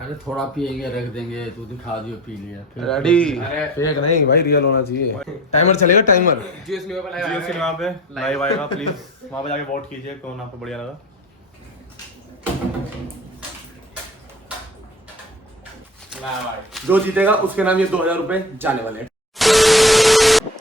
अरे थोड़ा पिएंगे रख देंगे, तू दिखा दियो पी लिया फिर। रेडी? फेक नहीं भाई, रियल होना चाहिए। टाइमर चलेगा, टाइमर। जियो सिनेमा पे लाइव आएगा, प्लीज वहाँ पे जाके वोट कीजिए कौन आपको बढ़िया लगा। जो जीतेगा उसके नाम ये 2000 रुपए जाने वाले हैं।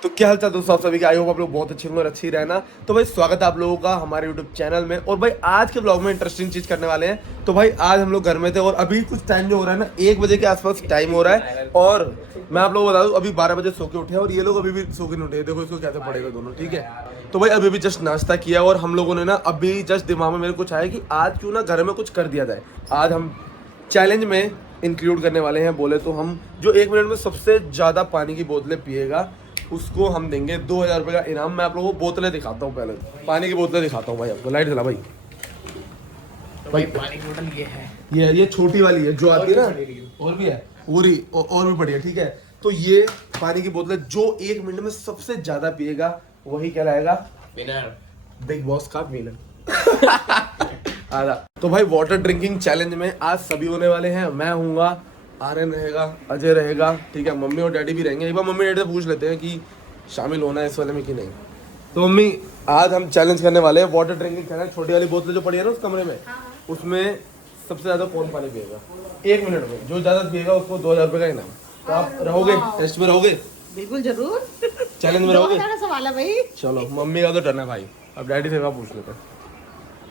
तो क्या हाल चाल दोस्तों, आप सभी के, आई होप आप लोग बहुत अच्छे होंगे और अच्छी रहना। तो भाई स्वागत है आप लोगों का हमारे YouTube चैनल में। और भाई आज के ब्लॉग में इंटरेस्टिंग चीज करने वाले हैं। तो भाई आज हम लोग घर में थे और अभी कुछ टाइम जो हो रहा है ना, 1 बजे के आसपास टाइम हो रहा है। और मैं आप लोगों को बता दूं, अभी 12 बजे सो के उठे हैं और ये लोग अभी भी सो के नहीं उठे। देखो इसको कैसे पड़ेगा दोनों, ठीक है। तो भाई अभी भी जस्ट नाश्ता किया और हम लोगों ने ना अभी जस्ट दिमाग में मेरे कुछ आया कि आज क्यों ना घर में कुछ कर दिया जाए। आज हम चैलेंज में इंक्लूड करने वाले हैं, बोले तो हम जो 1 मिनट में सबसे ज़्यादा पानी की बोतलें पिएगा उसको हम देंगे 2000 रुपये का इनाम। मैं आप लोगों को बोतलें दिखाता हूँ, पहले पानी की बोतलें दिखाता हूँ भाई आपको। लाइट जला भाई। तो भाई पानी की बोतल ये है, ये छोटी वाली है जो आती है ना, और भी है और भी बढ़िया, ठीक है। तो ये पानी की बोतलें जो 1 मिनट में सबसे ज़्यादा पिएगा वही कहलाएगा विनर, बिग बॉस का विनर। आधा। तो भाई वाटर ड्रिंकिंग चैलेंज में आज सभी होने वाले हैं। मैं हूँगा, आर्यन रहेगा, अजय रहेगा, ठीक है। मम्मी और डैडी भी रहेंगे। एक बार मम्मी डैडी से पूछ लेते हैं कि शामिल होना है इस वाले में कि नहीं। तो मम्मी आज हम चैलेंज करने वाले हैं वाटर ड्रिंकिंग चैलेंज। छोटी वाली बोतलें जो पड़ी है ना उस कमरे में, उसमें सबसे ज़्यादा कौन पानी पिएगा 1 मिनट में, जो ज़्यादा पिएगा उसको 2000 रुपये का इनाम। तो आप रहोगे टेस्ट में, रहोगे? बिल्कुल जरूर। चैलेंज में रहोगे? सवाल है भाई। चलो मम्मी का तो डरना भाई। अब डैडी से पूछ लेते हैं।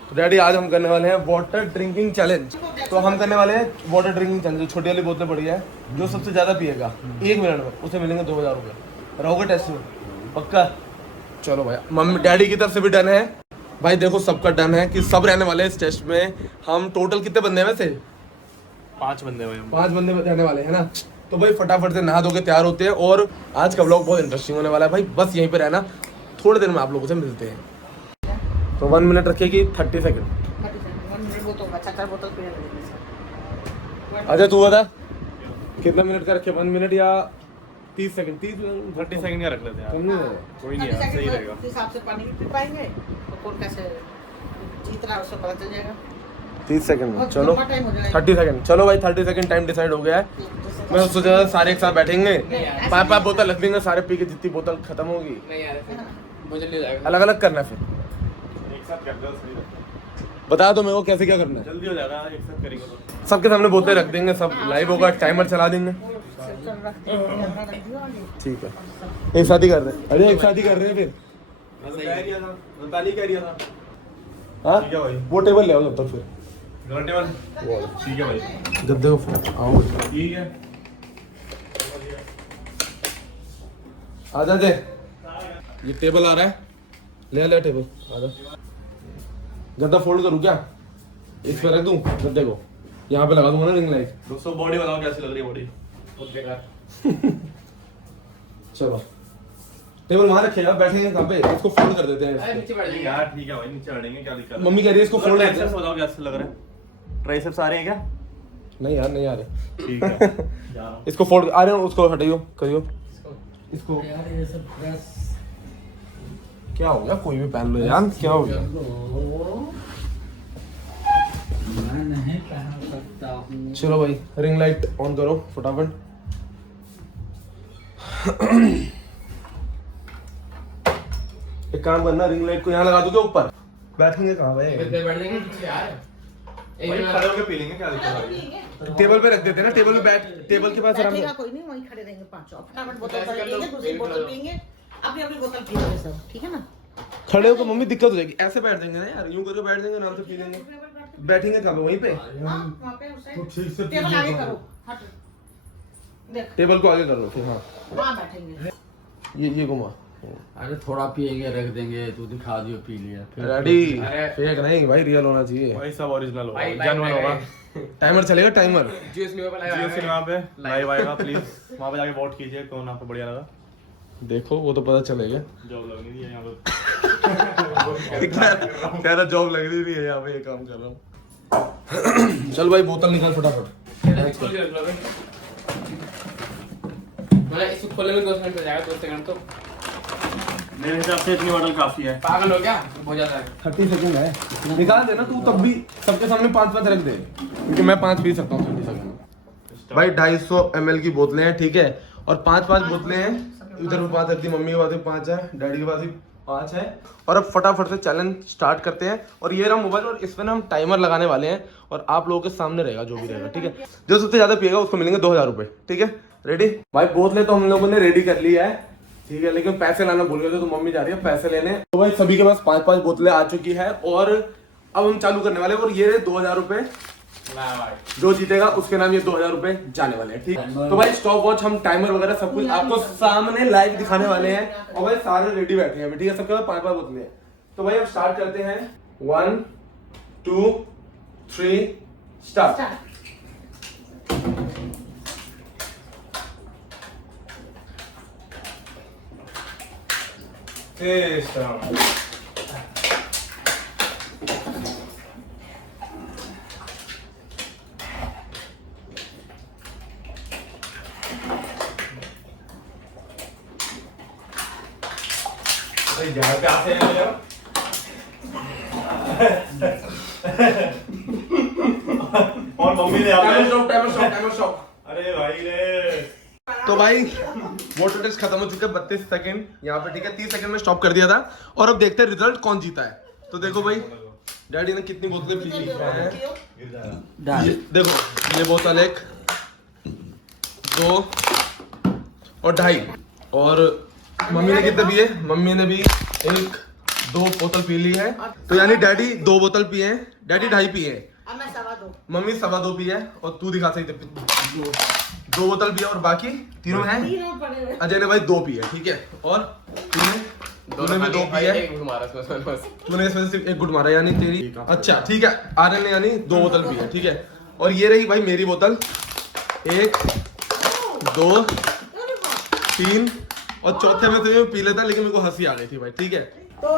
तो डैडी आज हम करने वाले हैं वाटर ड्रिंकिंग चैलेंज। तो हम करने वाले हैं वाटर ड्रिंकिंग चैलेंज। जो छोटी वाली बोतलें पड़ी है, जो सबसे ज्यादा पिएगा 1 मिनट में उसे मिलेंगे 2000 रुपये। रहोगे टेस्ट में? पक्का? चलो भाई, मम्मी डैडी की तरफ से भी डन है भाई। देखो सबका डन है कि सब रहने वाले हैं इस टेस्ट में। हम टोटल कितने बंदे हैं वैसे? 5 बंदे हुए हम। 5 बंदे रहने वाले हैं ना। तो भाई फटाफट से नहा धो के तैयार होते हैं और आज का व्लॉग बहुत इंटरेस्टिंग होने वाला है भाई। बस यहीं पे रहना, थोड़ी देर में आप लोगों से मिलते हैं। तो 1 मिनट रखेगी 30 सेकंड। अच्छा तू बता कितना मिनट का रखे, 1 मिनट या 30 सेकंड? 30 सेकंड का रख लेते हैं कम नहीं है? कोई नहीं यार, सही रहेगा। हिसाब से पानी पी पाएंगे तो कौन कैसे जीत रहा है उससे पता चल जाएगा। 30 सेकंड में, चलो लंबा टाइम हो जाएगा। 30 सेकंड। चलो भाई 30 सेकंड टाइम डिसाइड हो गया है। मैं सोचा सारे एक साथ बैठेंगे, 5-5 बोतल रख देंगे, सारे पी के जितनी बोतल खत्म होगी नहीं यार मुझे ले जाएगा, अलग अलग करना है। फिर एक साथ कर दो, सही रहेगा। बता दो मेरे को कैसे क्या करना है। जल्दी हो जाएगा एक साथ करेंगे तो। सबके सामने बोतलें रख देंगे, सब लाइव होगा, टाइमर चला देंगे, ठीक है। एक साथ ही कर रहे हैं। अरे एक साथ ही कर रहे हैं फिर। कह रिया था, बताली कह रिया था। हाँ ठीक है भाई, वो टेबल ले आओ तब तक। फिर टेबल ठीक है भाई, गद्दे को फिर आओ। ठीक है। आजा दे, ये टेबल आ रहा है, ले टेबल आजा। गद्दा फोल्ड करूँ क्या? इस पे रख दूँ गद्दे को, यहाँ पे लगा दूंगा ना रिंग लाइट। दोस्तों बॉडी बताओ कैसी लग रही है बॉडी? बहुत बेकार। चलो टेबल वहाँ रखेगा, बैठेंगे कहाँ पे? इसको फोल्ड कर देते हैं इस पे। नीचे बैठ जाएंगे यार, ठीक है भाई नीचे बैठेंगे, क्या दिक्कत है? मम्मी कह रही है इसको फोल्ड कर ट्राइसेप्स दे। बताओ कैसे लग रहे हैं? ट्राइसेप्स आ रहे हैं क्या? नहीं यार नहीं आ रहे। ठीक है जा रहा हूं। इसको फोल्ड आ रहे हो, उसको हटाइयो करियो इसको। क्या हो गया? कोई भी पहन लो यार, क्या हो गया? मैं नहीं पहन सकता हूँ। चलो भाई रिंग लाइट ऑन करो फटाफट। एक काम करना, रिंग लाइट को यहाँ लगा दोगे ऊपर। बैठेंगे कहाँ भाई? बैठ जाएंगे पीछे यार, भाई खड़े होके पी लेंगे, क्या दिक्कत आ रही है? टेबल पे रख देते हैं ना, टेबल पे बैठ, टेबल के पास आराम से। बैठेगा कोई नहीं, वहीं खड़े रहेंगे पांचों। फटाफट बोतल पिएंगे, दूसरी बोतल पिएंगे, अपनी अपनी बोतल पिएंगे सब, ठीक है ना। खड़े होकर मम्मी दिक्कत हो जाएगी। ऐसे बैठ जाएंगे ना यार, यूं करके बैठ जाएंगे, आराम से पी लेंगे। बैठेंगे कहाँ पे? वहीं पे। हाँ, वहाँ पे उस साइड। टेबल आगे करो, हट देख, टेबल को आगे कर लो फिर। हाँ वहाँ बैठेंगे। ये घुमा। अरे थोड़ा पिएंगे रख देंगे, तू दिखा दियो पी लिया फिर। रेडी? फेक नहीं भाई, रियल होना चाहिए। भाई सब ओरिजिनल होगा, जेन्युइन होगा। टाइमर चलेगा, टाइमर। जियो सिनेमा पे लाइव आएगा, प्लीज वहाँ पे जाके वोट कीजिए कौन आपको बढ़िया लगा। देखो वो तो पता चलेगा। जॉब लग नहीं है यहाँ पे। कह रहा जॉब लग रही है यहाँ पे, ये काम कर रहा हूँ। चल भाई बोतल निकाल फटाफट। मतलब इसको खोलने में 2 सेकंड लग जाएगा, 2 सेकंड तो मेरे हिसाब से इतनी बॉटल काफी है। पागल हो क्या? बहुत ज्यादा है। 30 सेकंड है, निकाल देना तू। तब भी सबके सामने 5-5 रख दे, क्योंकि मैं 5 पी सकता हूँ 30 सेकंड में। भाई 250 ml की बोतलें हैं, ठीक है। और 5-5 बोतलें हैं, इधर भी 5 रखती, मम्मी के पास भी 5 है, डैडी के पास भी 5 है। और अब फटाफट से चैलेंज स्टार्ट करते हैं। और ये रहा मोबाइल, और इस पर ना हम टाइमर लगाने वाले हैं और आप लोगों के सामने रहेगा जो भी रहेगा, ठीक है। जो सबसे ज्यादा पिएगा उसको मिलेंगे 2000 रुपए, ठीक है। रेडी भाई? बोतलें तो हम लोगों ने रेडी कर ली है, ठीक है, लेकिन पैसे लाना भूल गए थे, तो मम्मी जा रही है पैसे लेने। तो भाई सभी के पास 5-5 बोतलें आ चुकी है और अब हम चालू करने वाले हैं। और ये रहे 2000 रुपए, जो जीतेगा उसके नाम ये 2000 रुपए जाने वाले हैं, ठीक है। तो भाई स्टॉप वॉच, हम टाइमर वगैरह सब कुछ आपको सामने लाइव दिखाने वाले हैं। और भाई सारे रेडी बैठे हैं, ठीक है, सबके पास 5-5 बोतलें हैं। तो भाई अब स्टार्ट करते हैं। 1 2 3 स्टार्ट। यहाँ पे आते हैं लोग। और मम्मी ने टाइमर स्टॉप। अरे भाई रे। तो भाई वाटर टेस्ट खत्म हो चुका है, 32 सेकंड यहाँ पे, ठीक है। 30 सेकंड में स्टॉप कर दिया था। और अब देखते हैं रिजल्ट कौन जीता है। तो देखो भाई डैडी ने कितनी बोतलें पी ली हैं। देखो ये बोतल 1 2 और 2.5। और मम्मी ने कितने पिए? मम्मी ने भी 1-2 बोतल पी ली है। तो यानी डैडी 2 बोतल पिए हैं, डैडी 2.5 पिए हैं, मम्मी 2.25 पी है। और तू दिखा सकते 2 बोतल पिया और बाकी तीनों हैं। अजय ने भाई 2 पिए, ठीक है। और तूने भी 2 पिए, तूने इसमें सिर्फ 1 गुड मारा, यानी तेरी अच्छा, ठीक है। आर्यन ने यानी 2 बोतल पी है, ठीक है। और ये रही भाई मेरी बोतल, 1 2 3 और चौथे में तो ये पी लेता, लेकिन मेरे को हंसी आ गई थी भाई, ठीक है। तो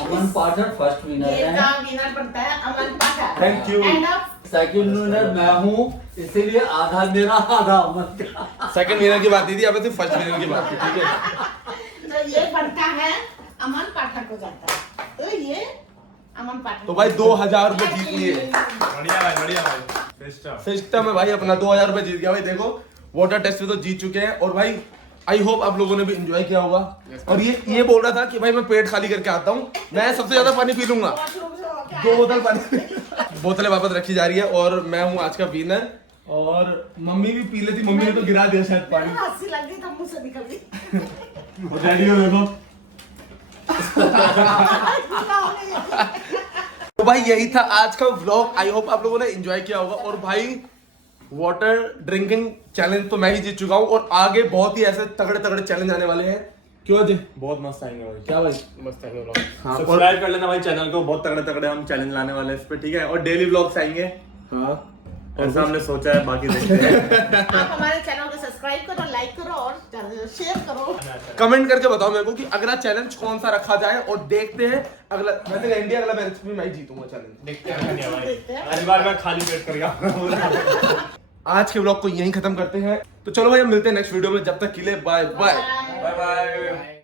अमन पाठक फर्स्ट विनर ये है। का विनर बनता है Aman Pathak. Thank you. And अब सेकंड विनर मैं हूँ, इसीलिए आधा मेरा आधा अमन का। सेकंड विनर की बात नहीं थी, अब सिर्फ फर्स्ट विनर की बात थी, ठीक है। तो ये बनता है अमन पाठक को जाता है। तो ये अमन पाठक। तो भाई 2000 रुपए जीत लिए। बढ़िया भाई, बढ़िया भाई। सिस्टम है भाई अपना, 2000 रुपए जीत गया भाई। देखो वाटर टेस्ट में तो जीत चुके हैं। और भाई आई होप आप लोगों ने भी एंजॉय किया होगा। और ये बोल रहा था कि भाई मैं पेट खाली करके आता हूँ, मैं सबसे ज्यादा पानी पी लूंगा। 2 बोतल पानी बोतलें वापस रखी जा रही है। और मैं हूँ आज का विनर। और मम्मी भी पी लेती, मम्मी ने तो गिरा दिया शायद पानी। हंसी लग गई था, मुंह से निकल गई। और डैडी को देखो। तो भाई यही था आज का व्लॉग। आई होप आप लोगों ने एंजॉय किया होगा। और भाई वाटर ड्रिंकिंग चैलेंज तो मैं ही जीत चुका हूँ, और आगे बहुत ही ऐसे तगड़े तगड़े चैलेंज आने वाले हैं। क्यों अजय? बहुत मस्त आएंगे भाई। क्या भाई? मस्त है व्लॉग। हाँ, और सब्सक्राइब कर लेना भाई चैनल को, बहुत तगड़े तगड़े हम चैलेंज लाने वाले हैं इस पे, ठीक है। और डेली व्लॉग्स आएंगे, हाँ ऐसा हमने सोचा है, बाकी देखते हैं। आप हमारे चैनल को सब्सक्राइब करो, लाइक करो और शेयर करो। कमेंट करके बताओ मेरे को कि अगला चैलेंज कौन सा रखा जाए, और देखते हैं अगला। वैसे इंडिया अगला मैच भी मैं ही जीतूंगा चैलेंज। देखते हैं भाई। अगली बार मैं खाली पेट कर गया। आज के व्लॉग को यहीं खत्म करते हैं। तो चलो भाई हम मिलते हैं नेक्स्ट वीडियो में, जब तक के लिए बाय बाय। Bye bye.